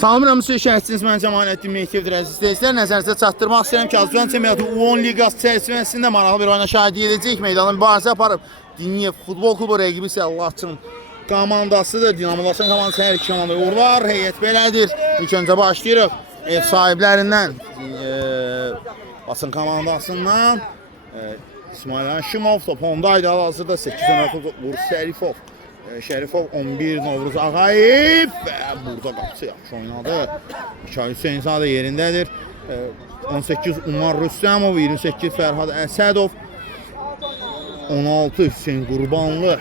Salamıram siz şəhərsiniz, mən Cəmaləddin Mehdiyev əziz izləyicilər. Nəzərinizə çatdırmaq istəyirəm ki, Azərbaycan çempionatı U10 liqası çərçivəsində maraqlı bir oyuna şahidlik edəcəyik. Meydana mübarizə aparıb Diniyev futbol klubu rəqibi isə Laçın komandasıdır. Dinamo Laçın komandası hər iki komanda uğurlar. Heyət belədir. İlk öncə başlayırıq ev sahiblərindən Laçın komandasından İsmail Həşimov top ondaydı. Hal-hazırda 8 nömrəli Uğur Şərifov 11 Novruz Ağayev və burada qapısı yaxşı oynadı. Hikayət Hüseynzadə yerindədir. 18 Umar Rüstəmov, 28 Fərhad Əsədov, 16 Hüseyn Qurbanlı,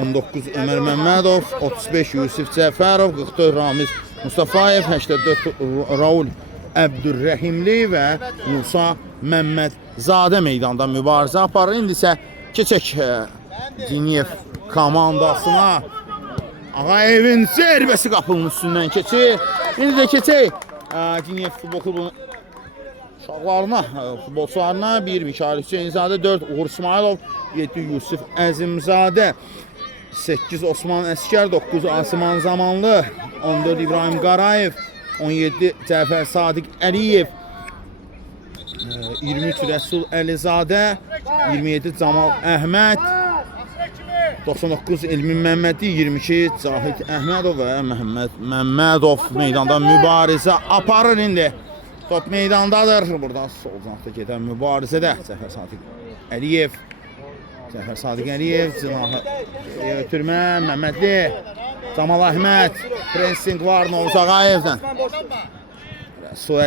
19 Ömər Məmmədov, 35 Yusif Cəfərov, 44 Ramiz Mustafayev, 84 Raul Əbdürrəhimli və Musa Məmmədzadə meydanda mübarizə aparır. İndi isə keçək Diniyev komandasına. Ağayevin zərbəsi qapının üstündən keçir. İndi də keçək Diniyev futbol klubunun uşaqlarına, futbolçularına. 1 Mikail Hüseynzadə, 4 Uğur İsmailov, 7 Yusuf Əzimzadə, 8 Osman Əskər, 9 Asiman Zamanlı, 14 İbrahim Qarayev, 17 Cəfər Sadiq Əliyev, 23 Rəsul Əlizadə, 27 Camal Əhməd, 99 Elmin Məmmədi, 22 Cahid Əhmədov və Məhəmməd Məmmədov meydanda mübarizə aparır indi. Top meydandadır. Burada sol cinahda gedən mübarizədə Cəfər Sadiq Əliyev, cinahı ötürmə, Məmmədli, Camal Əhməd, pressing var Novruz Ağayevdən. Rəsul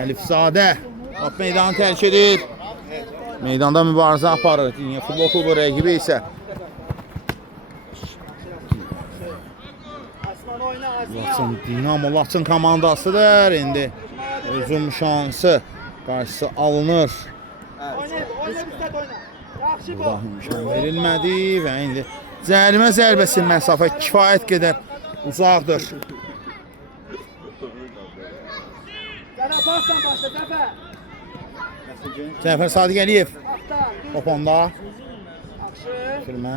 Əlifzadə top meydanı tərk edir. Meydanda mübarizə aparır. Diniyev futbol klubu rəqibi isə Dinamo Laçın komandasıdır. İndi uzun şansı qarşısı alınır. Burada imkan verilmədi və indi cərimə zərbəsi məsafə kifayət qədər uzaqdır. Cəfər Sadiq Əliyev top onda. Filmə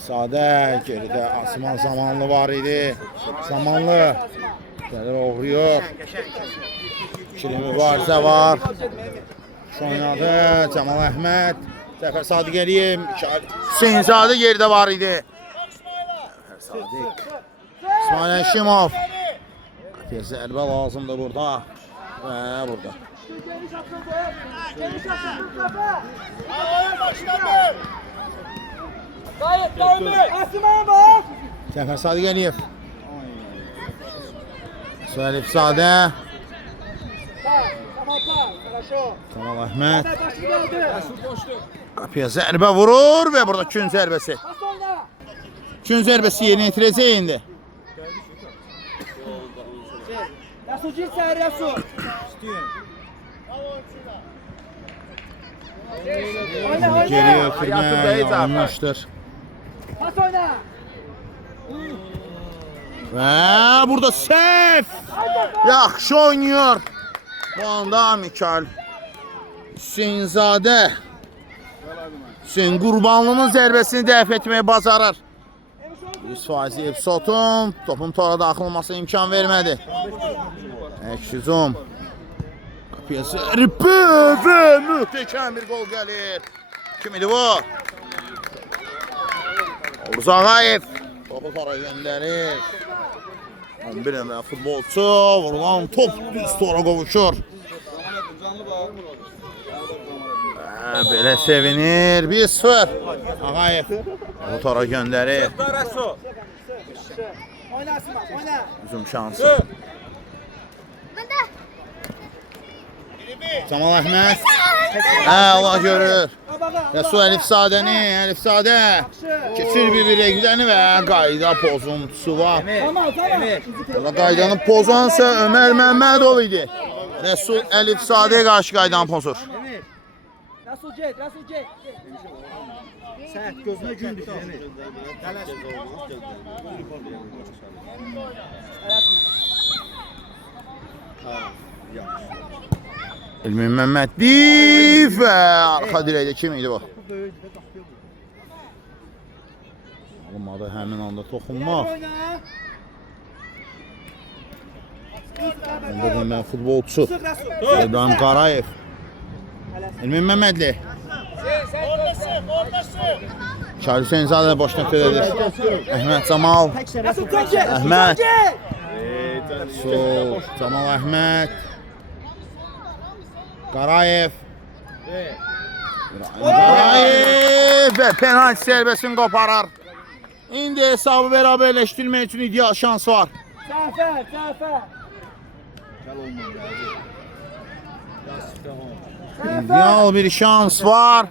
Sadə geridə Asiman Zamanlı var idi. Zamanlı gəlir oğruyur. İkili mübarizə var. Oynadı Camal Əhməd, Cəfər Sadiq Əliyev, Hüseynzadə yerdə var idi. Cəfər Sadiq, İsmail Həşimov. Bir zərbə lazımdır burada və burada. Cəfər Sadiq Əliyev, Əlifzadə, Camal Əhməd. Qapıya zərbə vurur və burada kün zərbəsi. Kün zərbəsi yerinə yetirəcək indi. Geriyə ötürmə yanmışdır. Və burada səhv. Yaxşı oynuyor. Bu anda Mikail Hüseynzadə Hüseyn Qurbanlının zərbəsini dəf etməyi bacarır. 100% Epsotun topun tora daxil olmasına imkan vermədi. Əks-hücum. Qapıya zərbə və möhtəşəm bir gol gəlir. Kim idi bu? Novruz Ağayev topu tora göndərir. 11 nömrəli futbolçu vurulan top düz tora qovuşur. Belə sevinir. 1-0 Ağayev bu tora göndərir. Uzun şansı. Camal Əhməd. Allah görür. Rəsul Əlifzadə keçir bir rəqiblərini və qayda pozuntusu var. Qaydanı pozansa Ömər Məmmədov idi. Rəsul Əlifzadəyə qarşı qaydanı pozur. Rəsul get. Sərt gözünə gün düşür. Elmin Məmmədli və arxa dirəkdə kim idi bu? Olmadı həmin anda toxunmaq. İndi demək futbolçu İbrahim Qarayev. Elmin Məmmədli. Şahid Hüseynzadə boş nöqtədədir. Əhməd Camal. Əhməd. Sol. Camal Əhməd. Qarayev. Qarayev və penalti zərbəsini qoparar. İndi hesabı bərabərləşdirmək üçün ideal şans var. Səfər. İdeal bir şans var.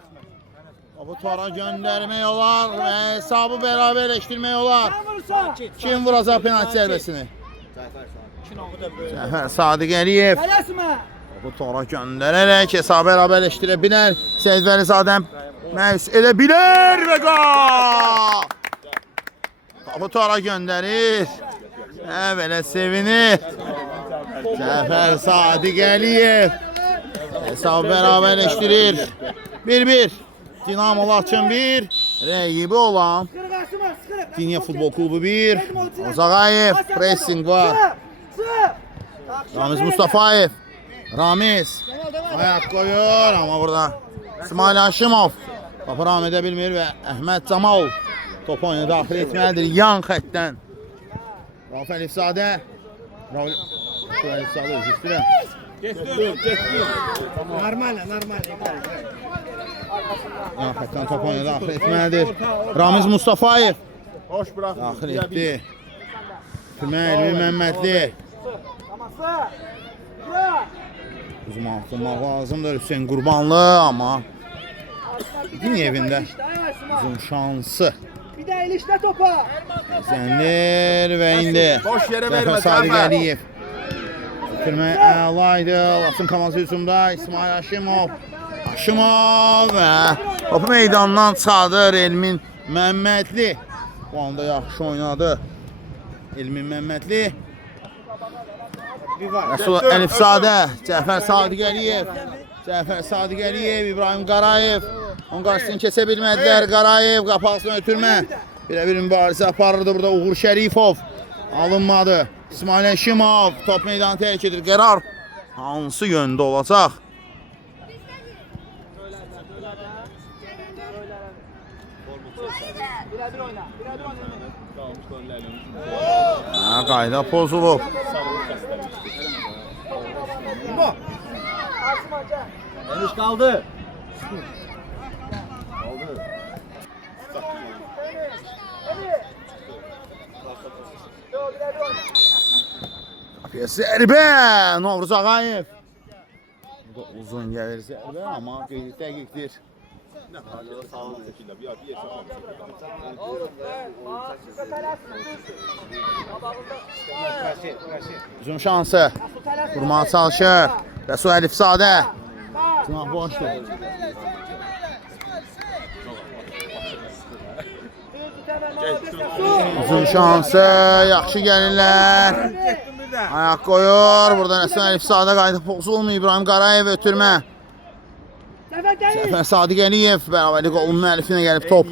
Bu tora göndərmək olar və hesabı bərabərləşdirmək olar. Kim vuracaq penalti zərbəsini? Cəfər Sadiq Əliyev. Bu tora göndərərək hesabı bərabərləşdirə bilər. Seyid Vəlizadəm məhus edə bilər və qol! Bu tora göndərir. Belə sevinir. Cəfər Sadiq Əliyev hesabı bərabərləşdirir. 1-1. Dinamo Laçın 1, rəqibi olan Dinya Futbol Klubu 1. Ozağayev, pressing var. Ramiz Mustafayev. Ramiz ayaq qoyur, amma burada İsmail Haşimov topu ram edə bilmir və Əhməd Camal topu oyuna daxil etməlidir yan xəttdən. Rauf Əlifzadə. Rauf Əlifzadə özü istəyirəm. Normal. Yan xətdən topu oyuna daxil etməlidir. Ramiz Mustafayev Hoş bırak. daxil etdi. Elmin Məmmədli. Uzun atılmaq lazımdır Hüseyin Qurbanlı, amma Dinya evində uzun şansı. Bir də ilişdə topa. Zəndir və indi Boş yerə vermə, Cəfər Sadiq Cəfər. Əliyev. Bitirmək əlaydı. Laçın komansı hücumda İsmail Haşimov. Haşimov və topu meydandan çıxardır Elmin Məmmədli. Bu anda yaxşı oynadı Elmin Məmmədli. Rəsul Əlifzadə, Cəfər Sadiq Əliyev. Cəfər Sadiq Əliyev, İbrahim Qarayev. Onun qarşısını kəsə bilmədilər. Qarayev qapağısını ötürmə. Bir mübarizə aparırdı burada Uğur Şərifov. Alınmadı. İsmail Həşimov top meydanı tərk edir. Qərar hansı yöndə olacaq? Qayda pozulub. Deniz kaldı. Zərbə Novruz Ağayev. Bu da uzun gəlir zərbə, amma dəqiqdir. Uzun şansı. Vurmağa çalışır. Rəsul Əlifzadə. Cinah boşdur. Uzun şansı. Yaxşı gəlirlər. Ayaq qoyur. Buradan Rəsul Əlifzadə qayıdıb pozulmuyor. İbrahim Qarayev ötürmə. Cəfər Sadiq Əliyev bərabərlik olunun müəllifinə gəlib top.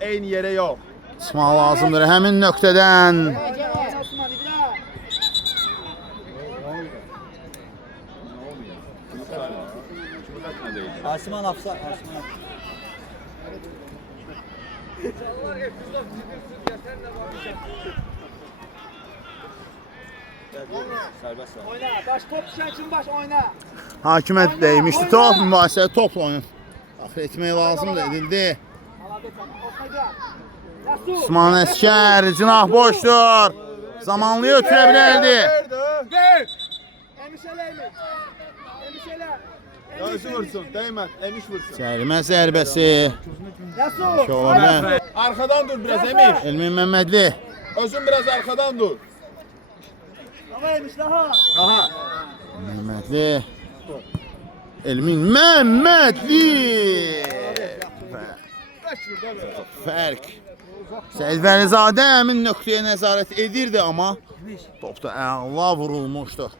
Eyni yere yok. Çıxmaq lazımdır həmin nöqtədən. Asiman Afsa. Oyna, baş top düşen için baş oyna. Hakimiyyət dəymişdi top, mübahisədə topla oyun. Daxil etmək lazımdır, edildi. Osman Əskər, cinah boşdur. Zamanlıyı ötürə bilərdi. Göğsü vursun, değmez, emiş vursun. Cərimə zərbəsi. Şey ola bilər. Arkadan dur biraz Emiş. Elmin Məmmədli. Özün biraz arkadan dur. Məmmədli. Elmin Məmmədli. Fərq. Seyid Vəlizadə həmin nöqtəyə nəzarət edirdi, amma topda əla vurulmuşdu.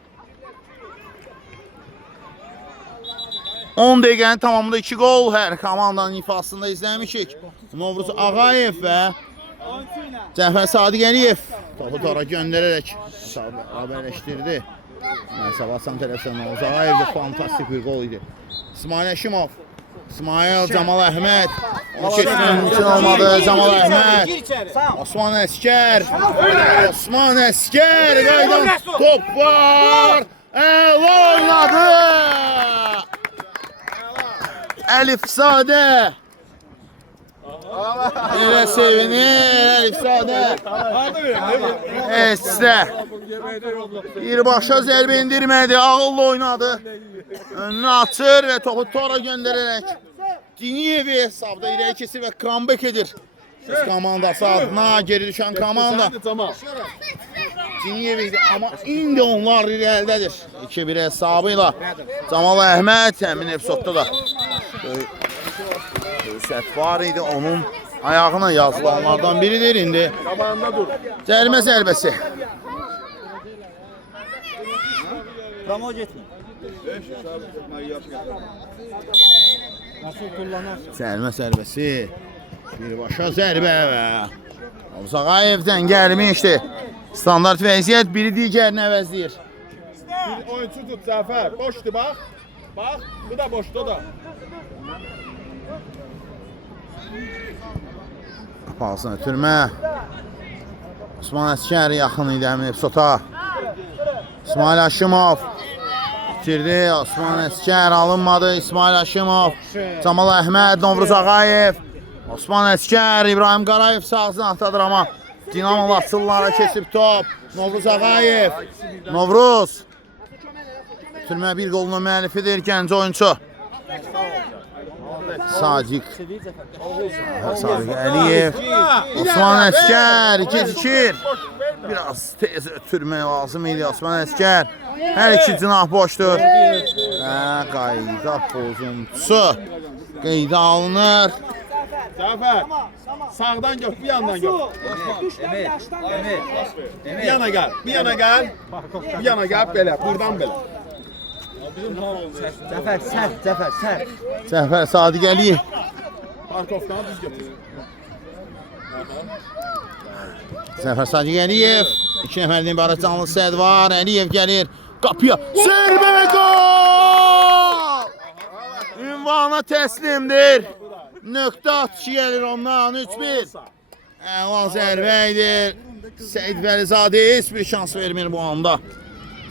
10 dəqiqənin tamamında 2 qol hər komandanın ifasında izləmişik. Novruz Ağayev və Oyuncu ilə. Cəfər Sadiq Əliyev topu tora göndərərək haberləşdirdi. Məsəl Hasan tərəfindən Uzağayevdə fantastik bir gol idi. İsmail Əşimov, İsmail Camal Əhməd. Keçmək mümkün olmadı. Camal Əhməd. Osman Əskər. Osman Əskər. Qaydan top var. Əla oynadı. Əlifzadə. Elə sevinir Əlifzadə. Əslə. Birbaşa zərbə indirmədi. Ağıllı oynadı. Önünü açır və topu tora göndərərək Diniyevi hesabda irəli keçir və comeback edir. Öz komandası adına geri düşən komanda Diniyevi idi, amma indi onlar irəlidədir. 2-1 hesabıyla Camal Əhməd həmin epizodda da səhv var idi, onun ayağına yazılanlardan biridir indi. Cərimə zərbəsi. Ramo getmir. Cərimə zərbəsi. Birbaşa zərbə və Uzağayevdən gəlmişdi. Standart vəziyyət biri digərini əvəzləyir. Bir oyuncu tut Cəfər. Boşdur bax. Bax, bu da boşdur da. Palsın ötürmə. Osman Əskər yaxın idi həmin epizota. İsmail Əşimov bitirdi. Osman Əskər alınmadı. İsmail Əşimov. Camal Əhməd, Novruz Ağayev. Osman Əskər, İbrahim Qarayev sağsını atadır amma Dinamo Laçınlara keçib top. Novruz Ağayev. Novruz. Bitirmə bir qolunun müəllifidir gənc oyuncu. Sadiq Əliyev. Osman Əskər gecikir. Biraz tez ötürmək lazım idi Osman Əskər. Hər iki cinah boşdur. Qayda pozuntusu. Qeydə alınır. Cəfər, sağdan gör, bir yandan gör. Bir yana gəl, bir yana gəl. Bir yana gəl, belə, buradan belə. Cəfər, sərt, Cəfər, sərt. Cəfər Sadiq Əliyev. Parkovdan düz götür. Cəfər Sadiq Əliyev. 2 nəfərdən ibarət canlı səhv var. Əliyev gəlir. Qapıya. Zərbə gol! Ünvana təslimdir. Nöqtə atışı gəlir ondan 3-1. Əla zərbə idi. Səid Vəlizadə heç bir şans vermir bu anda.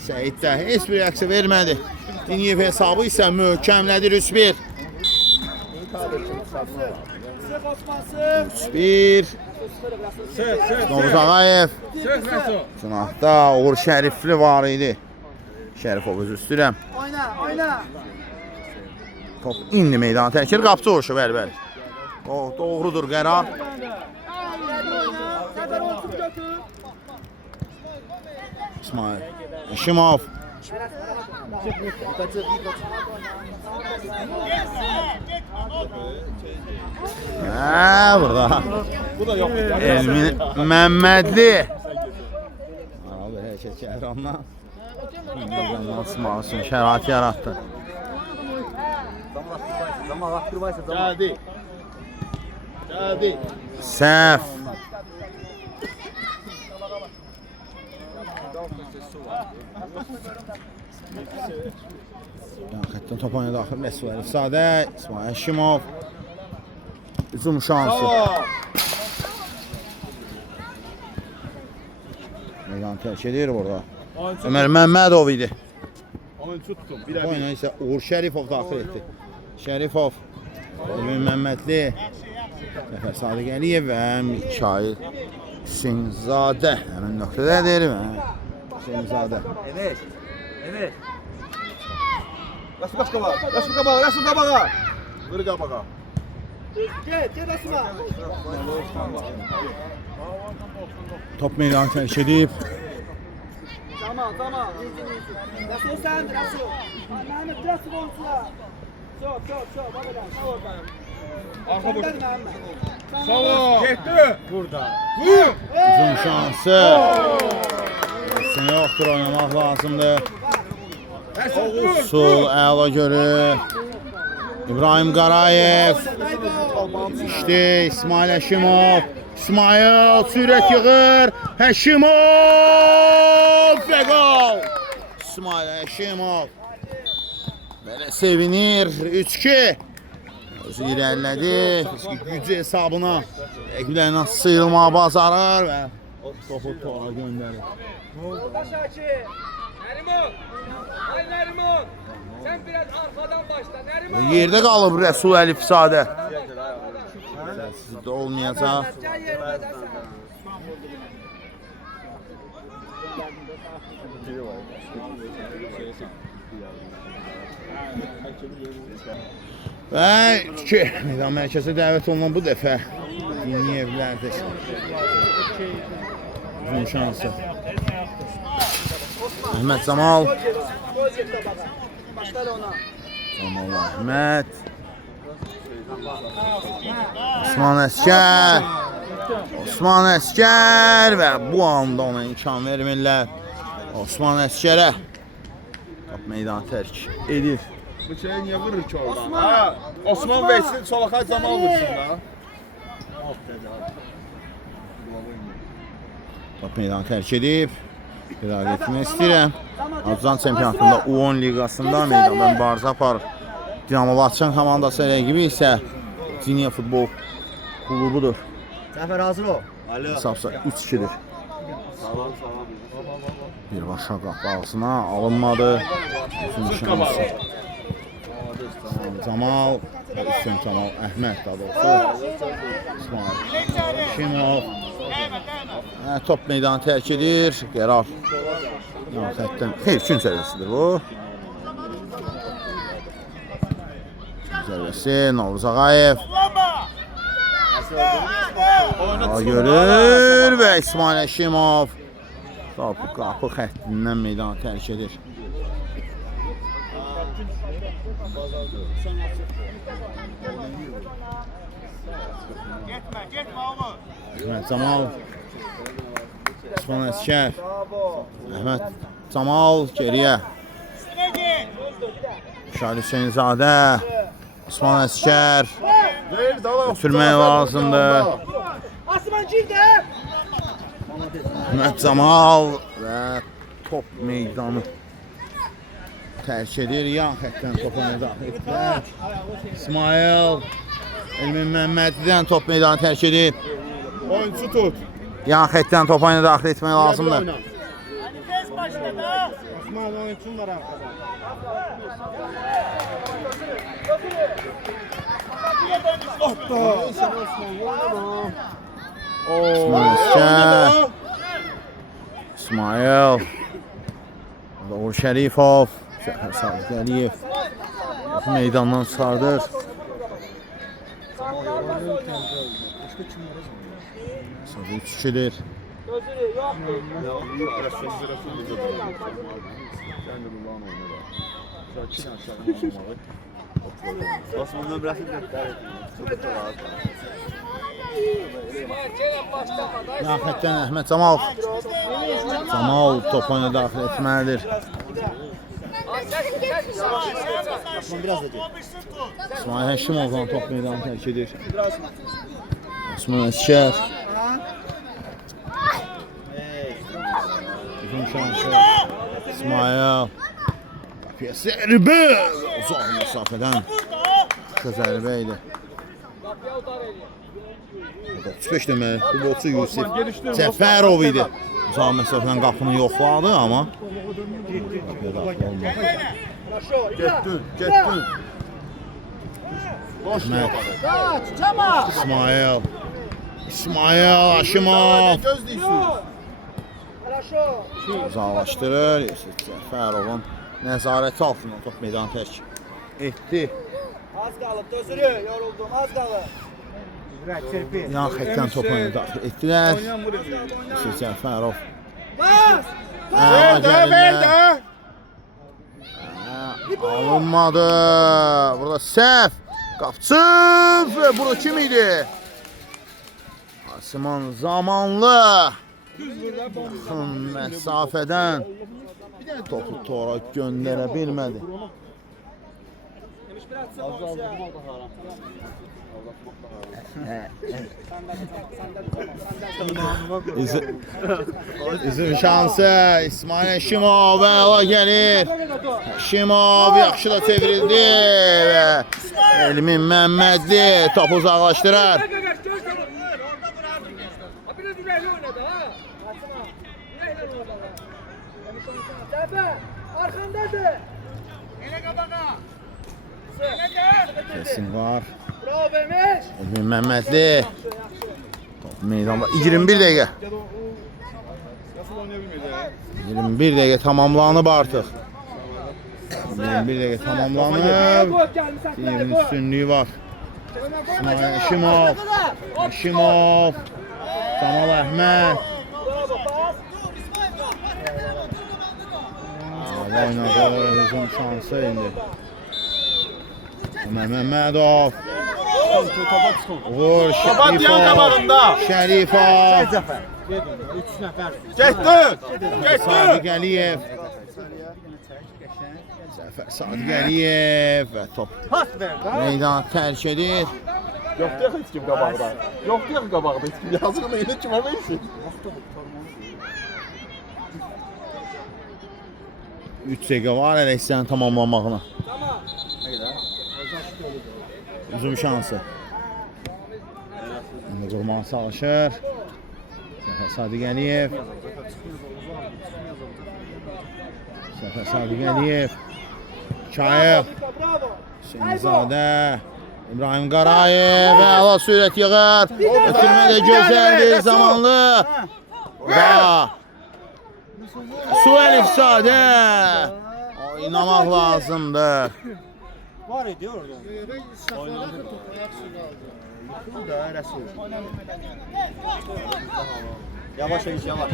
Səid də heç bir əksi vermədi. Diniyev hesabı isə möhkəmlədir 3-1. 3-1. Novruz Ağayev. Cinahda Uğur Şərifli var idi. Şərifov özü üstürəm. Oyna, oyna. Top indi meydana təkir. Qapçı vuruşu, bəli. Doğrudur qərar. İsmail Əşimov. Burada. Bu da yox. Elmin Məmmədli. Abi hərəkət gəlir ondan. Ondan sımaq üçün şərait yaratdı. Gəldi. Gəldi. Səhv. Xətdən top oyuna daxil Məsud Əlifzadə, İsmail Əşimov. Hücum şansı. Meydan tərk edir burada. Ömər Məmmədov idi. Oyuncu tutun. Bir Oyuna isə Uğur Şərifov daxil etdi. Şərifov, Elmin Məmmədli, Cəfər Sadiq Əliyev və Mikail Hüseynzadə həmin nöqtədədir və Hüseynzadə. Evet. Evet. Rasul qabağa, Rasul qabağa, Rasul qabağa. Vır qabağa. Get Asma. Top meydanı tərk edib. Tamam. Rasul sen, Rasul. Mehmet Rasul olsunlar. Çok. Babadan, sağ ol bayan. Arxa boş. Mehmet. Sağ ol. Getdi. Burada. Vur. Hücum şansı. Səni yoxdur, oynamaq lazımdır. Sol əla görür. İbrahim Qarayev. İşte İsmail Əşimov. İsmail sürət yığır. Həşimov və qol. İsmail Həşimov belə sevinir. 3-2. Özü irəlilədi. Gücü hesabına rəqiblərlə sıyrılmağı bacarır və topu tora göndərir. Yoldaş Akif. Nəriman. Ay Nəriman. Sen biraz arkadan başla Nəriman. Yerdə qalıb Rəsul Əlifzadə. Sizdə olmayacaq. Gel yerine de Və meydan mərkəzə dəvət olunan bu dəfə Diniyevlərdir. Uzun şansı. Əhməd Camal. Başlar ona. Camal Əhməd. Osman Əskər. Osman Əskər və bu anda ona imkan vermirlər. Osman Əskərə top meydanı tərk edir. Bu şey niye vurur ki oradan? Ha, Osman versin, Solakay Camal vursun da. Top meydanı tərk edib. İdarə etmək istəyirəm. Azərbaycan çempionatında U10 liqasında meydanda mübarizə aparır. Dinamo Laçın komandası rəqibi isə Diniya futbol klubudur. Zafer hazır ol. Hesabsa 3-2'dir. Birbaşa qapağısına alınmadı. Üçüncü şansı. Camal, Hüseyin Camal, Əhməd daha doğrusu. İsmail Şimov. Top meydanı tərk edir. Qərar. Xeyr, üçün sərvəsidir bu. Sərvəsi Novruz Ağayev. Görür və İsmail Həşimov topu qapı xəttindən meydanı tərk edir. Əhməd Camal, İsmail Əskər, Əhməd Camal geriyə. Şahid Hüseynzadə, İsmail Əskər götürmək lazımdır. Asman girdi. Əhməd Camal və top meydanı tərk edir. Yan xətdən topa daxil etdilər. İsmail Elmin Məmmədlidən top meydanı tərk edib. Oyuncu tut. Yan xətdən topa daxil etmək lazımdır. Osman oyunçun var arkada. İsmail Əskər, İsmail, Uğur Şərifov, Zəfər Sadiq Əliyev meydandan çıxardır. Sonra 3-2'dir. Gözünü yok. Osman nömrəsi Yan xətdən Əhməd Camal. Camal topuna daxil etməlidir. İsmail Həşimovdan top meydanı tərk edir. Osman Əskər. Uzun şansı. İsmail. Zərbə. Uzaq məsafədən. Zərbə idi. 35 demək, futbolçu Yusif Cəfərov idi. Uzaq məsafədən qapını yoxladı, amma Getdin. Boş Əhməd, İsmail Həşimov uzaqlaşdırır. Yusif Cəfərovun nəzarəti altında top meydanı tərk etdi. Az qalıb, dözürü, yoruldum, az qalıb. Yan xətdən topa daxil etdilər. Yusuf Cəfərov. Bas! Ver də. Alınmadı. Burada səhv. Qapçı və burada kim idi? Asiman Zamanlı. Yaxın məsafədən topu tora göndərə bilmədi. Üzüm şansı İsmail Həşimov əla gəlir. Həşimov yaxşı da çevrildi və Elmin Məmmədli topu uzaqlaşdırır. Biraz ürəkli oynadı ha. Ürəklə oynadı. Səfər, arxandadır. Elə qabağa. Kesin var. Bravo Emiş. Elmin Məmmədli. Top meydanda 21 dəqiqə. Nasıl oynaya bilmedi? 21 dəqiqə tamamlanıb artıq. 21 dəqiqə tamamlanıb. Yerin üstünlüyü var. İsmail Həşimov. Həşimov. Camal Əhməd. Oynadı. Hücum şansı indi. Ömer Məmmədov. Vur Papatyan qabağında. Şərifov. Getdi. Sadiq Əliyev. Zəfər Sadiq Əliyev və top meydanı tərk edir. Yoxdur ya heç kim qabağda. Yoxdur ya qabağda heç kim. Yazıqla elə kimə versin? 3 dəqiqə var hələ hissənin tamamlanmağına. Uzun şansı. İndi qurmağa çalışır. Zəfər Sadiq Əliyev. Zəfər Sadiq Əliyev. Çayıq. Hüseynizadə. İbrahim Qarayev və əla sürət yığır. Ötürmə də gözəldir, zamanlı. Və Suəlif Sadə. Oynamaq lazımdır. Var idi orada. Yıkıldı da Resul. Yavaş yavaş yavaş.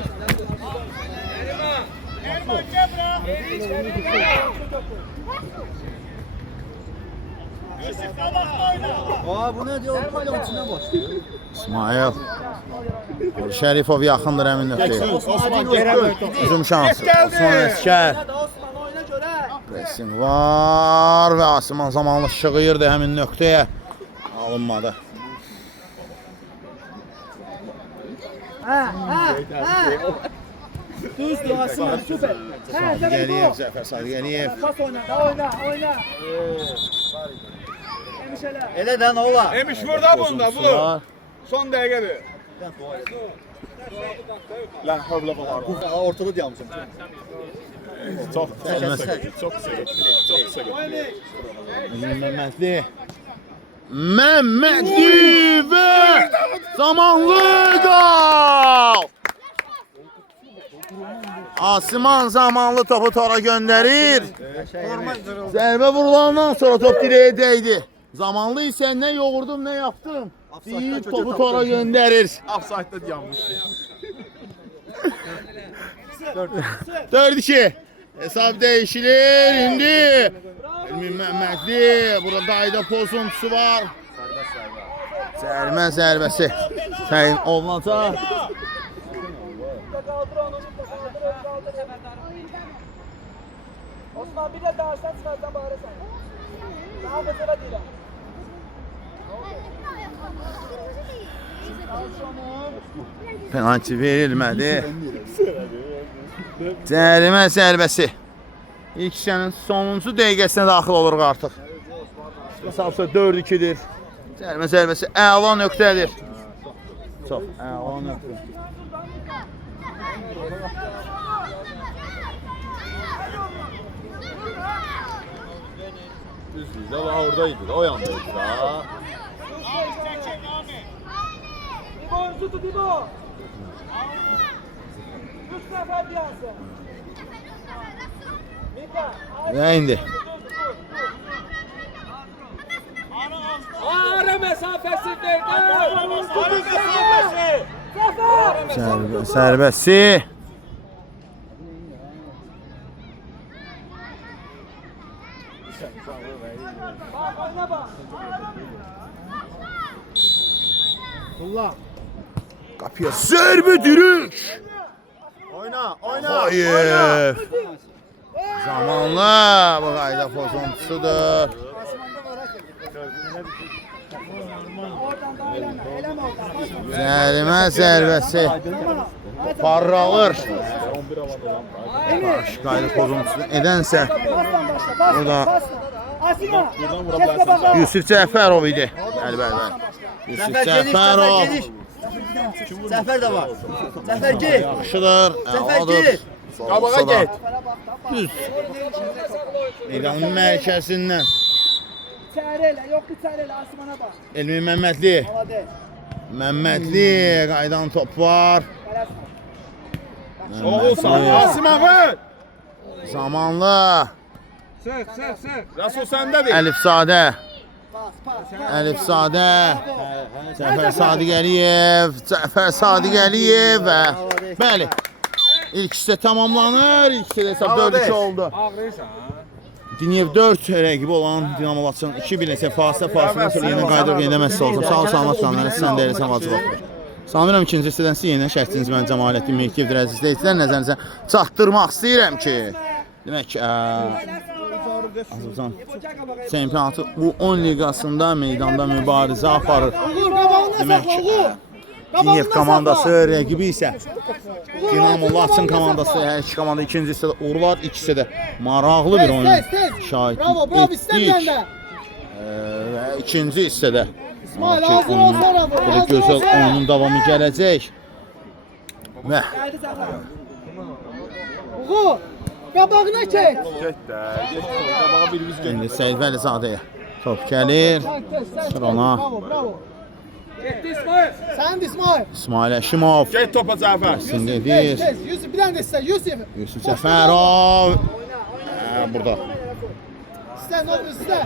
Aa bu ne diyor? Ortalığın içine başlıyor. İsmail. Şərifov yaxındır əmin nöqtəyə. Osman getdi. Uzun şansı. Osman Əskər. Presin var və Asiman zamanlı şığıyırdı həmin nöqtəyə. Alınmadı. Düzdür Asiman, süper. Sadiq Əliyev, Zəfər Sadiq Əliyev. Pas oyna. Emiş elə. Elə də nə olar? Emiş burada bunda bu. Var. Son dəqiqədir. Lan havla var. Bu ortada diyormuşum. Çox səkin. Çox səkin. Məmmədli. Məmmədli və zamanlı qol. Asiman zamanlı topu tora göndərir. Zərbə vurulandan sonra top direğe dəydi. Zamanlı isə nə yoğurdum, nə yaptım. Deyib topu tora göndərir. Offside-da yanmışdı. 4-2. Hesab dəyişilir. İndi Elmin Məmmədli. Burada dayda pozuntusu var. Zərmə zərbəsi təyin olunacaq. Osman bir de dağıştan çıkarsan bari sen. Daha mesela değil. Penalti verilmədi. Cərimə zərbəsi. İlk hissənin sonuncu dəqiqəsinə daxil oluruq artıq. Hesabsa 4-2-dir. Cərimə zərbəsi əla nöqtədir. Çox əla nöqtə. Düzdür. Ama oradaydı da, o yandaydı da. İbo tutu İbo. 3 nefer diyansın. Mika. Və indi. Ara mesafesi verdi. Ara mesafesi. Zərbəsi. Bak oyna bak. Qapıya zərbə dürük. Oyna, oyna. Hayır. Zamanla bu qayda pozuntusudur. Cərimə zərbəsi parralır. Baş qayda pozuntusu edənsə bu da Yusuf Cəfərov idi. Əlbəttə. Yusuf Cəfərov. Zəfər də var. Zəfər ki. Yaxşıdır. Zəfər ki. Qabağa get. Düz. Meydanın mərkəzindən İçərilə, yox içərilə, Asmana bax. Elmi Məmmədli. Havadır. Məmmədli qaydan top var. Oğulsan. Asimov'un. Zamanlı. Sık sık sık. Rasul səndədir. Əlifzadə. Pas, pas. Əlifzadə. Cəfər Sadiq Əliyev. Cəfər Sadiq Əliyev və bəli. İlk hissə tamamlanır. İlk hissə hesab 4-2 oldu. Ağrıysan. Dinyev 4 rəqibi olan Dinamo Laçın 2-1 isə fasilədən sonra yenə qayıdıb yenə məsəl olsun. Sağ ol, salamat qalın. Sən deyirsən vacib oldu. Sanıram ikinci hissədən siz yenə şərtiniz mən Cəmaləddin Mehkevdir əziz izləyicilər. Nəzərinizə çatdırmaq istəyirəm ki, demək Azərbaycan çempionatı U10 liqasında meydanda mübarizə aparır. Demək Dinyev komandası rəqibi isə Dinamo Laçın komandası. Hər iki komanda ikinci hissədə uğurlar, iki hissədə maraqlı bir oyun şahidlik etdik. Və ikinci hissədə belə gözəl oyunun davamı gələcək. Və Uğur, qabağına keç. Qabağa birimiz get. indi Seyid Vəlizadəyə top gəlir. Ona Gitti İsmail. Sən də İsmail. İsmail Əşimov Get topa Cəfər. singedir. Keç, Yusuf, bir dənə də istə, Yusuf. Yusuf Cəfərov burada. İstə, nə olur, istə.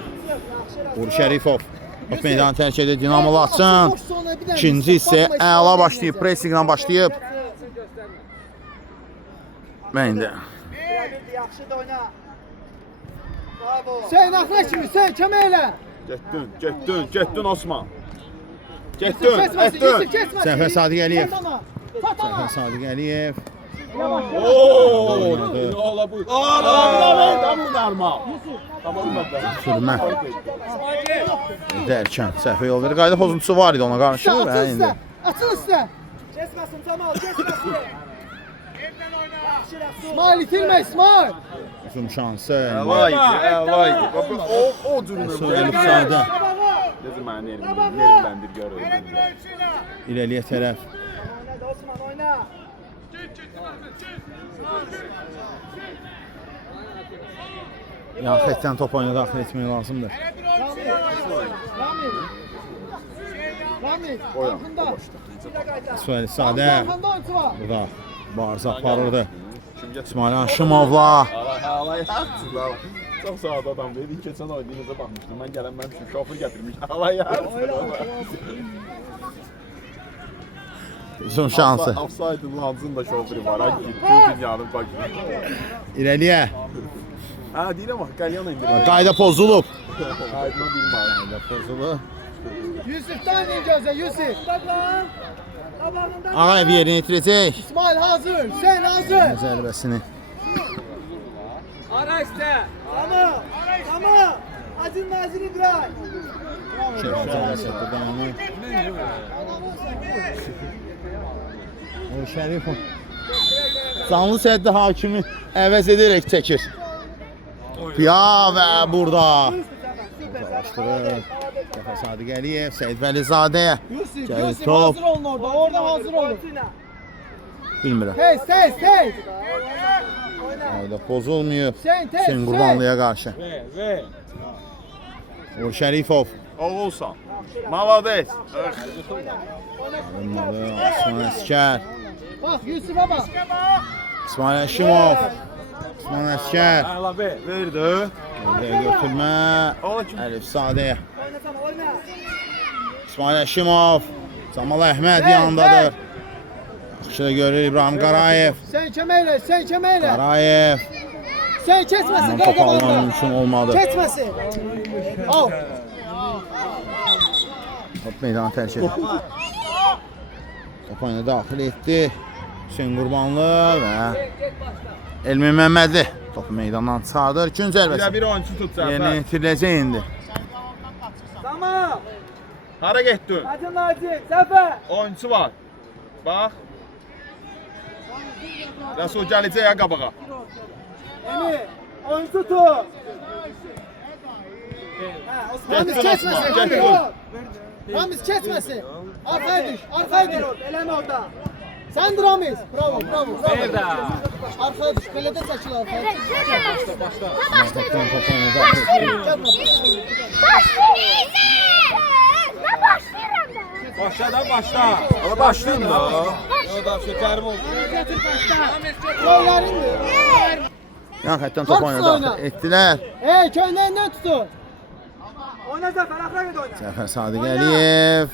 Uğur Şərifov top meydanı tərk edir Dinamo Laçın. İkinci hissə əla başlayıb, pressinglə başlayıb. Və indi Yaxşı da oyna. Bravo. Sən axına kimi, sən kömək elə. Getdin Osman. Getdin, Kesməsin, etdin. Yusuf, kesməsin. Zəfər Sadiq Əliyev. Tatama. Zəfər Sadiq Əliyev. Oo! Ola bu. Tamam normal. Tamam bədə. Sürmə dərkən səhvə yol verir. Qayda pozuntusu var idi ona qarşı. Açıl Və istə. indi Açıl istə. Kesməsin, Camal, kesməsin. İsmail itirmə, İsmail. uzun şansı. Əlaydı. O cürünü. Əlifzadə Dedim mən nervləndir görür. irəliyə tərəf. Oyna da Osman, oyna. Yan xəttdən top oyuna daxil etmək lazımdır. Rami, arxında. İsmail Sadə Arxında oyuncu var. burada barza aparırdı. İsmail Haşimovla Çox saat adam dedi. Keçən oynayınıza baxmışdım. Mən gələnməmişdim. Şoför gətirmiş. Alay ya. uzun şansı. Offside-ın Hansın da şoförü var. Ha, gitti dünyanın başına. İrəliyə. Ha, deyirəm bax, Qalyana indir. Qayda pozulub. Aydına bilmir. Qayda pozulub. Yusuf'tan in gözə, Yusuf. Qabağında. Ağayev yerini itirəcək. İsmail hazır, sen hazır. Zərbəsini. Ara iste. Tamam, tamam. Acın naziri bırak. O Şərifov canlı səddə hakimi əvəz edərək çəkir. Ya və burada Başlayır. Zəfər Sadiq Əliyev, Seyid Vəlizadə. Yusuf, Gəlir Yusuf top. hazır olun orada, orada hazır olun. Bilmirəm. Tez, tez, tez. Ayda pozulmuyor. Sen tez, Hüseyin Qurbanlıya qarşı. Ve. Uğur Şərifov. Oğulsan. Malades. İsmail Əskər. Bak Yusuf'a bak. İsmail Əşimov. İsmail Əskər. Əlavə. Verdi. Oraya götürmə. Əlif Sadəyə. Oynasana, oyna. İsmail Əşimov. Camal Əhməd yanındadır. Yaxşı da görür İbrahim Qarayev. Sen kemeyle, sen kemeyle. Qarayev. Sen kesmesin, Top almaq kalk mümkün olmadı. Kesmesin. Al. Top meydanı tərk edir. Top oyuna daxil etdi. Hüseyin Qurbanlı və Elmi Məmmədli. Topu meydandan çıxardır. Gün zərbəsi. Bir oyuncu tut Zəfər. Yerinə itiriləcək indi. Tamam. Hara getdin? Hacı Naci, Zafer. Oyunçu var. Bax. Rəsul gələcək ya qabağa. Emi, oyun tutu. Ramiz kesmesin. Getdin. Ramiz kesmesin. Arkaya düş. Arkaya düş. Eleme orada. Sen de Ramiz. Bravo. Nerede? Arkaya düş. Belede saçılı arkaya. Topdan top oynadı. Başla da başla. Ala başlayın da. O da şekerim oldu. Yollarındır. Yan xətdən top Haqsız oynadı. oyna. Etdilər. Köynəyindən tutun. Oyna Zafer, akla git oyna. Cəfər Sadiq Əliyev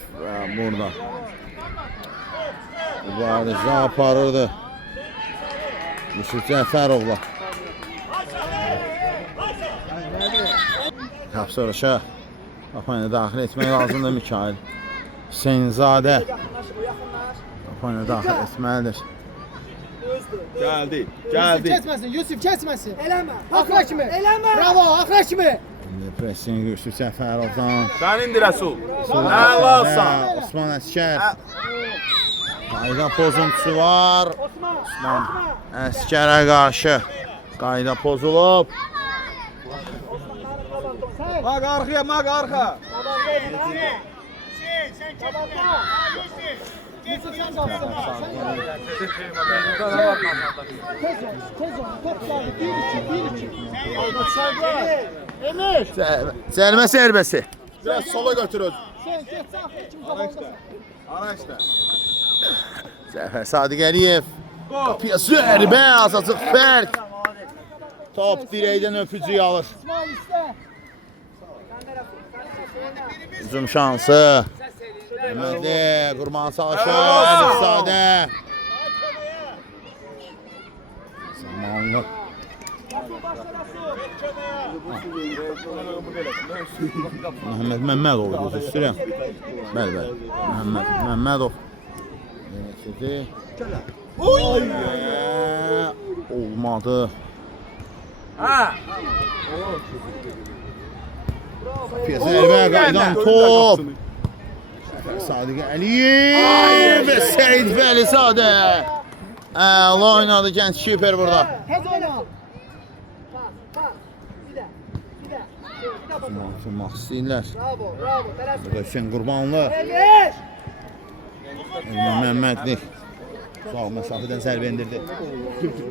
burada. Mübarizə aparırdı. Yusuf Cəfərovla. Top soruşa. Top oyuna daxil etmək lazımdır Mikail. Hüseynzadə. Top oyuna daxil etməlidir. Gəldi. Yusuf Gəldi. kesmesin. Yusuf kesmesin. Eleme. Akla kimi. Eleme. Bravo. Akla kimi. İndi pressing Yusuf Cəfərovdan. Sən indi Rəsul. Əlasan. Osman Əskər. Qayda pozuntusu var. Osman Əskərə qarşı. Qayda pozulub. Mak arkaya, mak arka. Yusuf sen kalksın. Tez ol. Top geldi. 1-2. Emir. Cəlmə sərbəsi. Biraz sola götür öz. Sen geç sağ. Kim kafandasın? Ana işte. Cəfər Sadiq Əliyev. Qapıya zərbə, azacıq fərq. Top dirəkdən öpücük alır. İsmail iste. Hücum şansı. Məhdi, Qurban Çalışır, Əlisadə. Zamanlıq. Məhəmməd Məmmədov gözü üstürəm. Bəli. Məmmədov. Yenə olmadı. Zərbə qaydan top. Sadiq Əliyev və Səid Vəlizadə. Əla oynadı gənc kiper burada. Tez oyna. Tutmaq istəyirlər. Bravo. Teres. Burada Hüseyin Qurbanlı. Emir. Elman Məmmədli. Sağ məsafədən zərbə endirdi. Gitti.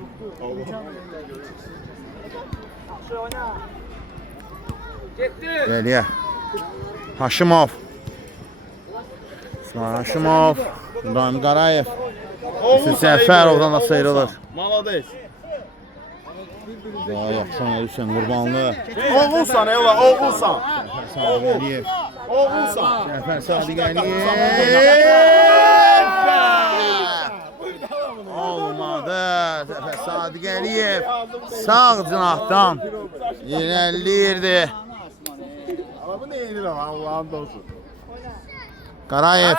Gəliyə. Haşimov. İsmail Haşimov. İbrahim Qarayev. Yusuf Cəfərovdan da sıyrılır. Malades. Daha yaxşı oynadı Hüseyin Qurbanlı. Oğulsan Ela, oğulsan. Sadiq Əliyev. Oğulsan. Cəfər Sadiq Əliyev. Olmadı. Cəfər Sadiq Əliyev sağ cinahdan irəliləyirdi. Ama bu ne yenir ama Allah'ın olsun. Qarayev.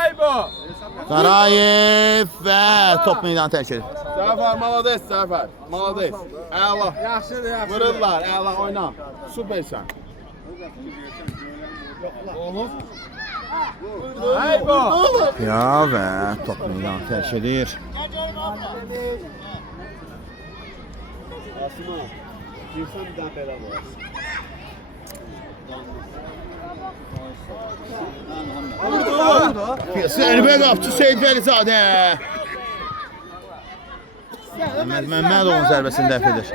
Qarayev və top meydanı tərk edir. Zafer malades Zafer. Malades. Ela. Yaxşıdır, yaxşı. Vururlar. Ela oyna. Süpersen. Ya və top meydanı tərk edir. Zərbə qapçı Seyid Vəlizadə. Məmmədovun zərbəsini dəf edir.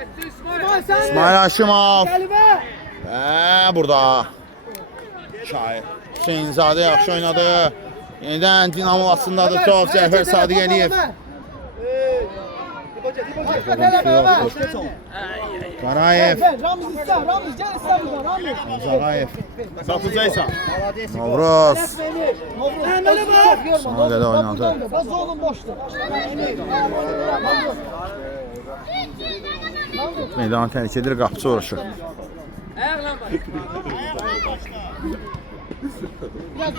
İsmail Haşimov. Burada. Şair. Hüseynzadə yaxşı oynadı. Yenidən dinamolasındadır top Cəfər Sadiq Əliyev. Qarayev. Ramiz iste. Ramiz gel iste buradan. Ramiz. Zağayev. Satacaksan. Novruz. Çok Sana qədər oynadı. Baz oğlum boştu. Meydanı tərk edir, qapçı uğraşır. Ayaklan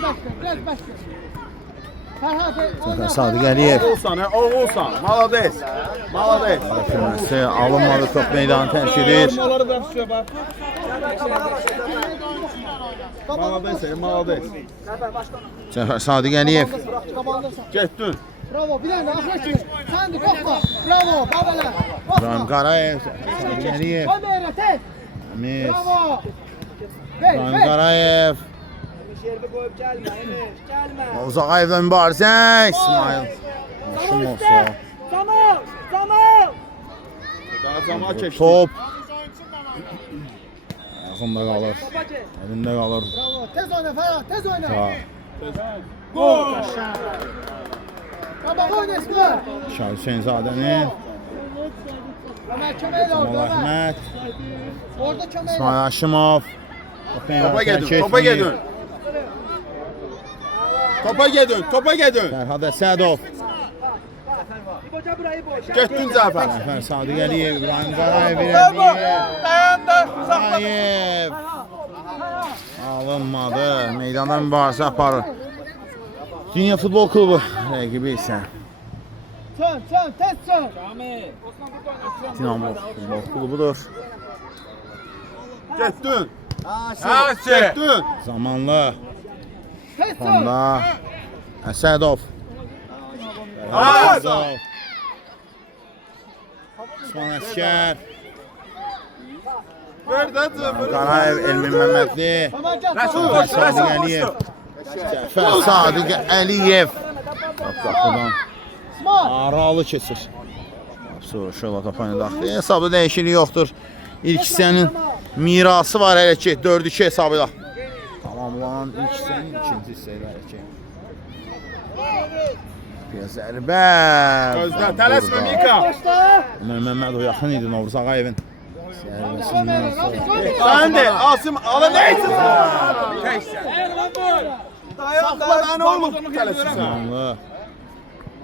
bak. Biraz başla. Cəfər Sadiq Əliyev. Oğulsan, oğulsan. Malades. Malades. Kürməsi alınmadı, top meydanı tərk edir. Onları da şuraya bak. Maladaysa, maladay. Zafer başkanım. Cəfər Sadiq Əliyev. Komandası. Getdin. Bravo, bir tane axıra kimi. Sen de korkma. Bravo, babalar. İbrahim Qarayev. Sadiq Əliyev. Koy Mehre, tez. Əmiz. Bravo. Ver, İbrahim ver. Qarayev. Şerbi koyup gelme Emir. Gelme. Uzaqayevdən mübarizə. İsmail. Maşın olsa. Zaman. Zaman. Daha zaman keçdi. Top. Yaxında qalır. Babacı. Əlində qalır. Bravo, tez oyna Ferhat, tez oyna. Ta. Baba oyna İsmail. Şah Hüseynzadənin. Ömer kömeğiyle Kamal orada Ömer. Əhməd. Orada kömeğiyle. İsmail Haşimov. Topa gedin, topa gedin. Topa gedin, topa gedin. Fərhad Əsədov. İboca burayı boş. Getdin Cəfər. Cəfər Sadiq Əliyev. İbrahim Qarayev. Dayandı. Qarayev. Alınmadı. Meydanda mübarizə aparır. Dünya Futbol Klubu rəqibi isə Sön, sön, tez sön. Dinamo Futbol Klubudur. Getdin. Hasi. Getdin. Zamanlı. Tez sön. Onda Əsədov. Əsədov. Osman Əskər. Ver də Cəfər. Qarayev, Elmin Məmmədli. Ömer gel. Resul sağ ol. koş, Sadiq Resul Əliyev. koştu. Cəfər Sadiq Əliyev. Qapıdan İsmail. aralı keçir. Sonra şöyle kapağını daxil. Hesabda dəyişiklik yoxdur. İlk hissənin mirası var hələ ki 4-2 hesabıyla. Tamamlanan ilk hissənin ikinci hissə ilə hələ ki. Bir zərbə. Gözlə, tələsmə Mika. Başla. Ömər Məmmədov yaxın idi Novruz Ağayevin. Zərbəsindən sonra. Sən də Asım ala neysin? Erman vur. Saxla da nə olub tələsən? Tamamlı.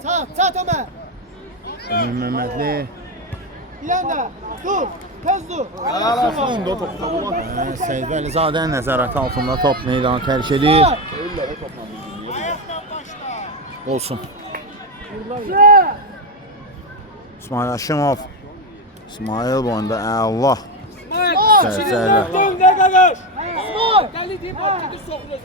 Çat, çat Ömer. Ömər Məmmədli. İleride. Dur. Tez dur. Alasın da topu. Seyid Əlizadənin nəzarəti altında top meydanı tərk edir. Olsun. İsmail Haşimov. İsmail boyunda Allah. Zərzərlə. Döngə qalır. İsmail. Deli deyib ortada soxulur.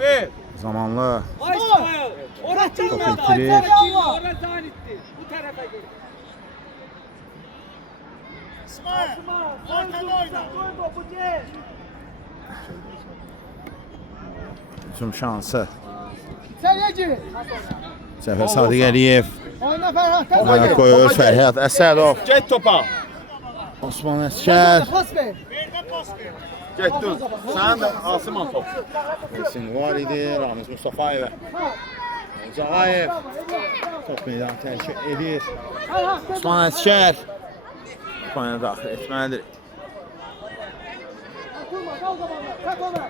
Ver. Zamanlı. Ay İsmail. Orada Top çılmadı. itirir. Orada zanitti. Bu tarafa gel. İsmail. Koy topu gel. Hücum şansı. Serici. Cəfər Sadiq Əliyev. Oyna Ferhat. Tez Ayaq oyna. qoyur Fərhad Əsədov. Get topa. Osman Əskər. Pas ver. Getdin. Sən də Asım al top. Esin var idi. Ramiz Mustafayevə. Cağayev. Top meydanı tərk edir. Ferhat. tez Osman Əskər. Topaya daxil etməlidir. Atılma. Kal zamanla. Çek Ömer.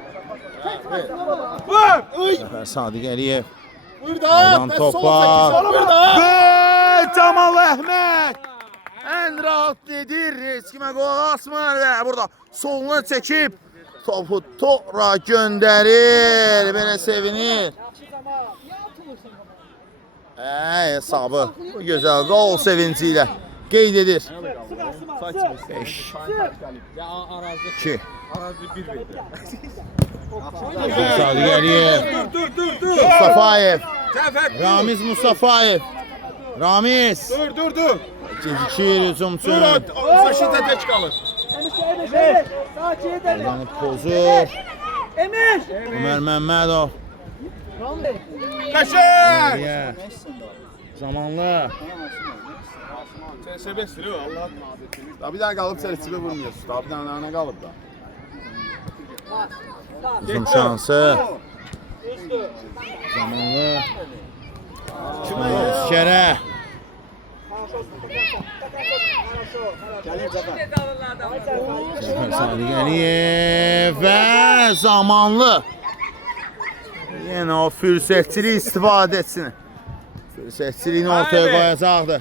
Çek zamanla. Cəfər Sadiq Əliyev. Burada. Aydan top var. Burada. Və Camal Əhməd. Ən rahat nedir? Heç kimə qulaq asmır və burada soluna çəkib topu tora göndərir. Belə sevinir. Hesabı gözəl qol sevinci ilə qeyd edir. 5 2 Sadiq Əliyev. Dur. Mustafayev. Cəfər. Ramiz Mustafayev. Ramiz. Dur. Gecikir hücumçu. Dur. Saşita tək qalır. Emir. Sakin edelim. Yanıb pozur. Emir. Ömər Məmmədov. Qəşəng. Əliyə. Zamanlı. Səbəb sürü Allah. Da bir dənə qalıb sərçibə vurmuyorsun. Da bir dənə qalıb da. Hücum şansı. Zamanlı. Şərə. Cəfər Sadiq Əliyev və zamanlı. Yenə o fürsətçilik istifadə etsin. Fürsətçiliyini ortaya qoyacaqdır.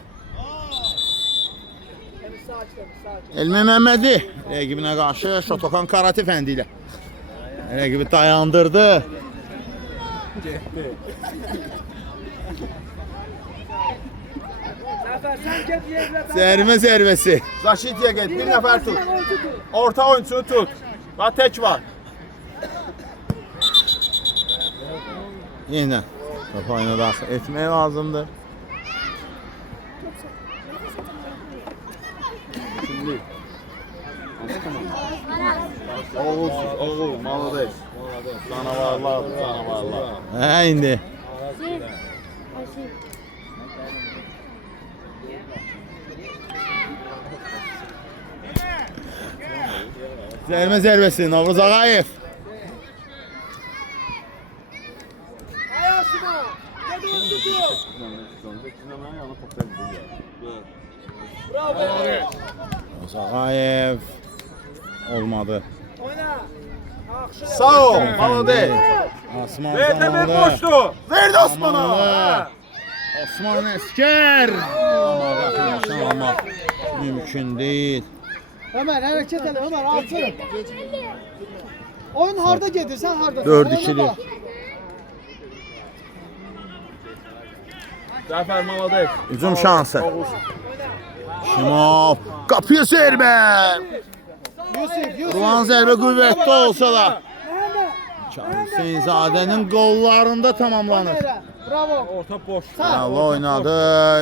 Elmi Məmmədli rəqibinə qarşı Şotokan Karate fəndi ilə rəqibi dayandırdı. Zafer sen gel yerine ben. Zərbə zərbəsi. Zaşitiyə get. Bir nəfər tut. Orta oyunçunu tut. Bax tək var. Yenə top oyuna daxil etmək lazımdır. Oğul, malades. Canavarlar. Hə, indi. Zərbə zərbəsi Novruz Ağayev. Ayasına. Gel onu tutuyor. Bravo. Novruz Ağayev. Olmadı. Oyna. Akşı. Sağ ol, malades. Osman Verdə bir zamanlı. boşdu. Verdi Osman'a. Zamanlı. Osman Əskər. Amma yaxınlaşmaq mümkün deyil. Ömer hareket et Ömer aferin. Oyun harda gedirsen harda. 4-2'lik. Zafer malades. Hücum şansı. Şimov. Qapıya zərbə. Yusuf. Ruhan zərbə qüvvətli olsa da. Mehmet. Hüseynzadənin qollarında tamamlanır. Bravo. Orta boş. Bravo oynadı.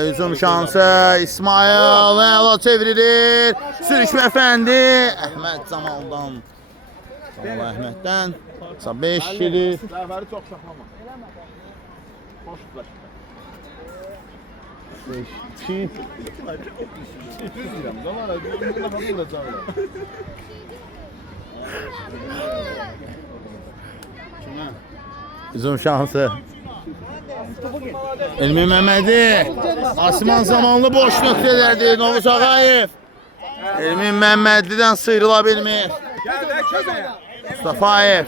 Hücum şansı. İsmail Əla çevrilir. Sürüşmə Əfəndi. Əhməd Camaldan. Camal Əhməddən. 5-2'dir. Zaferi çok saklama. Boş tutlar. 5-2. Düz diyorum. Zaman da canlı. Hücum şansı. Elmi Məhmədi. Asman zamanlı boş nöqtələrdir. Novruz Ağayev. Elmi Məhmədlidən sıyrıla bilmir. Gel de köşeye. Mustafayev.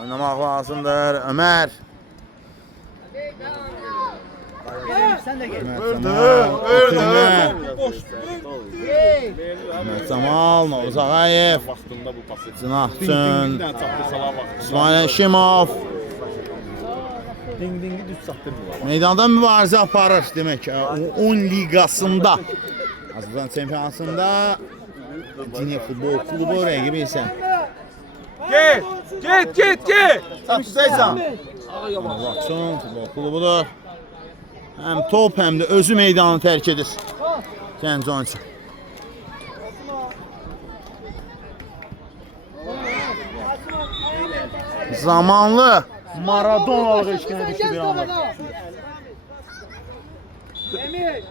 Oynamaq lazımdır. Ömer. Sen de gel. Mehmet Zamal, Novruz Ağayev. Vaxtında bu pası. Cınah üçün. Çaptı sala bak. İsmail Həşimov. Ding-dingi düz çaptırmıyor. Meydanda mübarizə aparır demək. 10 liqasında. Azərbaycan çempionatında Ciniyə futbol klubu rəqibi isə Git. Çaptıysan. Bakson futbol klubudur. Həm top, həm də özü meydanı tərk edir. Gənc oyunçu. Zamanlı Maradonalıq eşkinə düşdü bir anda. Emir.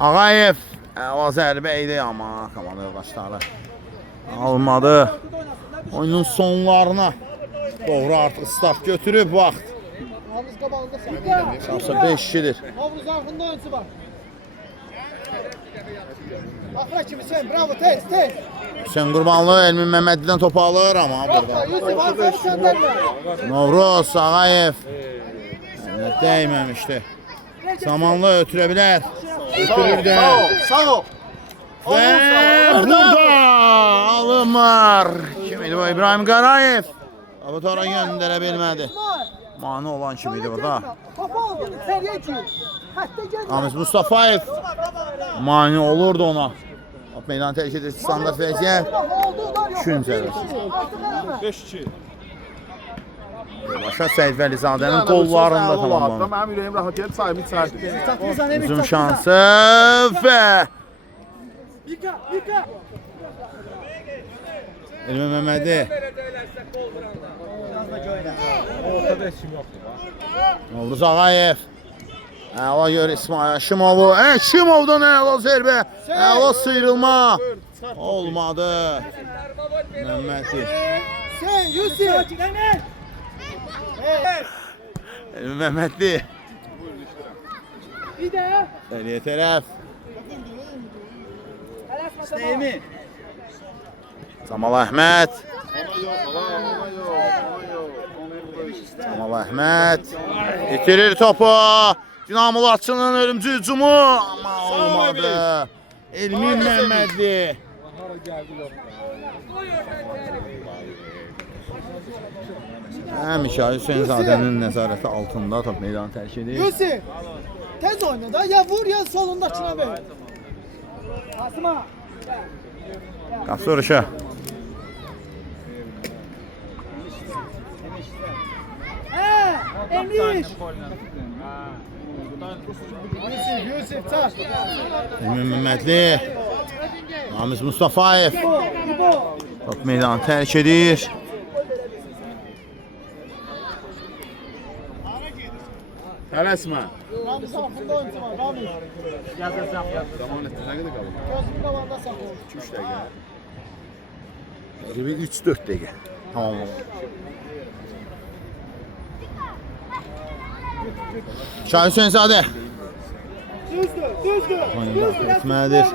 Ağayev əla zərbə idi amma komanda yoldaşları almadı. Oyunun sonlarına doğru artıq start götürüb vaxt. Havuz qabağında sen. Şansa 5-2'dir. Havuz arkında oyuncu var. Akra kimi sen bravo tez. Hüseyin Qurbanlı Elmin Məhmədlidən topu alır amma burada. Yusuf arkanı sönderme. Novruz Ağayev dəyməmişdi. Zamanlı ötürə bilər. Ötürür də. Sağ ol. Və burada alınmır. Kim idi bu? İbrahim Qarayev. Bu tora göndərə bilmədi. Mani olan kim idi burada? Topu aldın içeriye ki. Hatta gel. Ramiz Mustafayev mani olurdu ona. Meydan tərk edir standart vəziyyət. Üçüncü əvəz. 5-2. Başa Səid Vəlizadənin qollarında tamamlanır. Mənim ürəyim rahat gəlib sayımı içərdi. Hücum şansı və Yıka. Elmi Məhmədi. Ortada heç kim yoxdur. Novruz Ağayev. Əla gör İsmail Həşimovu. Həşimovdan əla zərbə. Əla sıyrılma. Olmadı. Məhmədi. Sen Yusuf. Elmi Məhmədli. Bir de. Əliyə tərəf. Emin. Camal Əhməd. Camal Əhməd. İtirir topu. Dinamolatçının ölümcü hücumu. Amma olmadı. Elmi Məhmədli. Həmişə Hüseynzadənin nəzarəti altında top meydanı tərk edir. Yusuf. Tez oyna da ya vur ya solundakine ver. Asma. Qapı soruşu. Emir. Yusuf çak. Emin Məhəmmədli. Ramiz Mustafayev. Top meydanı tərk edir. Tələsmə. Ramiz altında oyuncu var. Ramiz. Zaman etdi, nə qədər qalır? Gözün qavanda saxla. 2-3 dəqiqə. Bir 3-4 dəqiqə. Tamam. Şahin Hüseynzadə. Düzdür, düzdür. Oyundan etməlidir.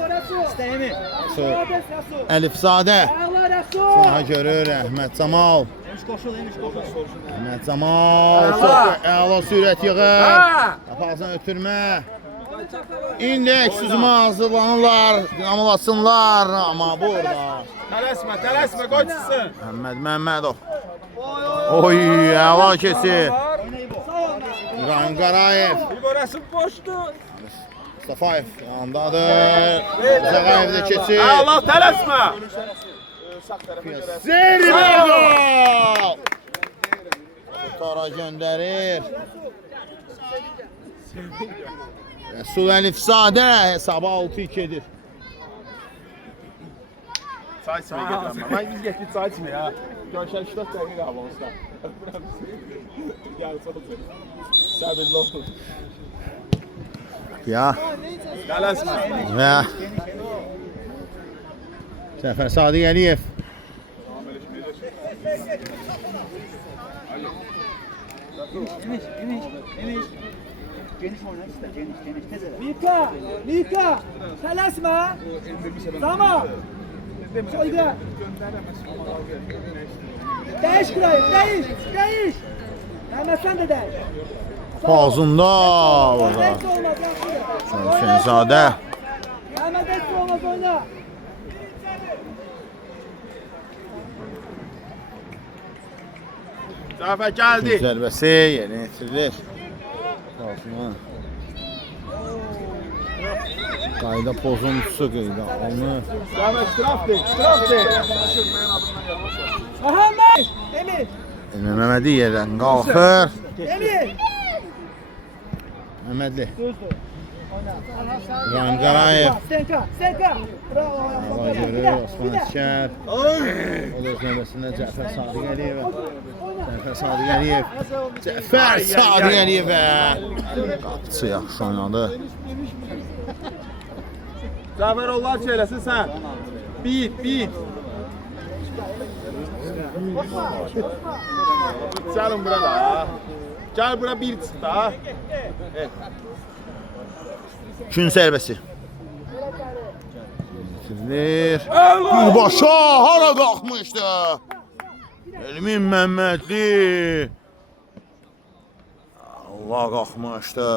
İstəyimi. Əlifzadə. Allah Rəsul. Saha görür Əhməd Camal. Əhməd Camal. Çox əla sürət yığır. Yapaqsan ötürmə. İndeks üzümə hazırlanırlar. Dinamolasınlar. Amma burada. Tələsmə, qoy çıxsın. Məhəmməd Məmmədov. Oy, əla kesir. İbrahim Qarayev. Orası boşdur. Mustafayev yanındadır. Zəqayev də keçir. Allah tələsmə. Zeribol! Tara göndərir. Rəsul Əlifzadə hesabı 6-2 edir. Çay içməyə gedirəm mən. Mən biz getdik çay içməyə ha. Görüşər 3-4 dəqiqə qalıb onsda. Yəni çox səbirli olun. Ya Tələsmə. və Səfər Sadiq Əliyev. Mika, tələsmə. Zaman. Soyda. Değiş kurayı, değiş. Mehmet sen de değiş. Ağzında burada. Hepsi olmaz, yaxşı. Hüseynzadə. Mehmet hepsi olmaz, oyna. Cəfər gəldi. Zərbəsi yerinə yetirilir. Ağzına. Qayda pozuntusu qeydə alınır. Cəfər ştrafdır. Mehmet. Emir. Elmi Məmmədi yerdən qalxır. Emir. Məhəmmədli. İbrahim Qarayev. Stenka. Bravo. Allah görür, Osman Əskər. O da öz növbəsində Cəfər Sadiq Əliyevə. Cəfər Sadiq Əliyevə. Qapıçı yaxşı oynadı. Cəfər onlar çeyləsin sən. Bit. Gəlin bura da. Gəl bura bir çıx da. Gün zərbəsi. Bitirilir. Birbaşa hara qalxmışdı? Elmin Məmmədli. Allah qalxmışdı.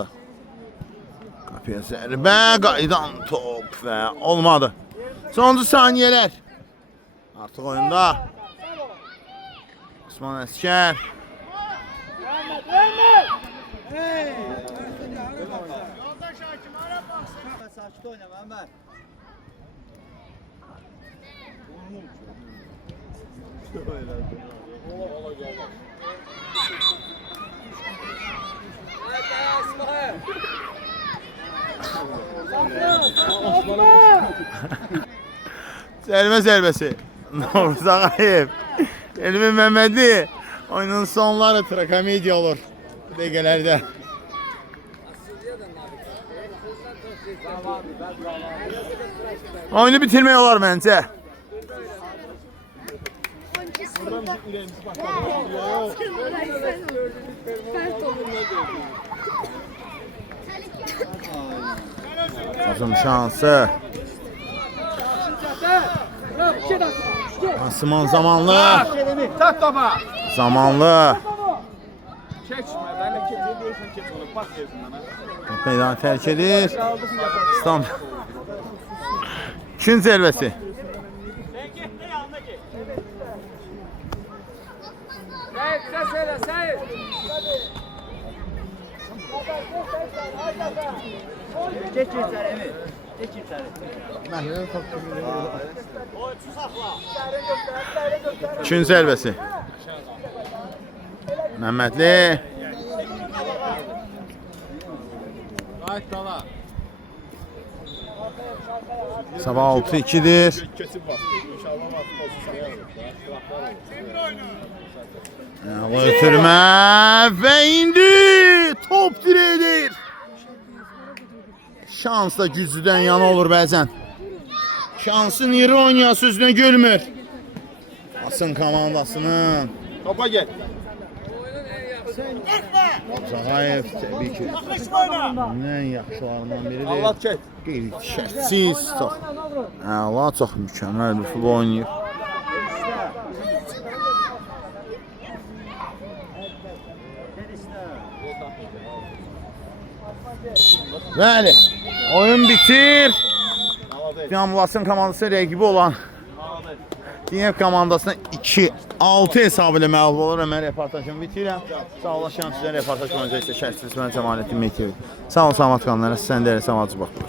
Qapıya zərbə, qaydan top və olmadı. Sonuncu saniyələr. Artıq oyunda. Osman Əskər. Sakit oyna Mehmet. Zərbəsi. Novruz Ağayev. Elmi Məmmədi. Oyunun sonları trakomediya olur. Bu dəqiqələrdə. Oyunu bitirmək olar məncə. Uzun şansı. Asman zamanlı. Tət topa. Zamanlı. Keçmə, bənə keçirsən keç onu. Pas versin mənə. Meydanı tərk edir. İslam. Gün zərbəsi. Seyit. Geç içeri Emir. Geç içeri. Gün zərbəsi. Məmmədli. Ay dala. Sabah 6-2'dir. Keçib bax. İnşallah bax pozisiya. Ötürmə və indi top direğidir. Şans da güclüdən yana olur bəzən. Şansın yeri oynayan sözünə gülmür. Asın komandasının. Topa get. Zağayev təbii ki. Ən yaxşılarından biridir. Allah get. Qeyri-şərtsiz, çox. Əla, çox mükəmməl bir futbol oynayır. Bəli, oyun bitir. Yanbulasın komandası rəqibi olan Dinev komandasına 2-6 hesabı ilə məğlub olur. Mən reportajımı bitirəm. Sağlaşan sizə reportaj boyunca isə şərtsiz mən Cəmaləddin Meytevi. Sağ olun, salamat qalın. Sən də elə salamatçı baxılır.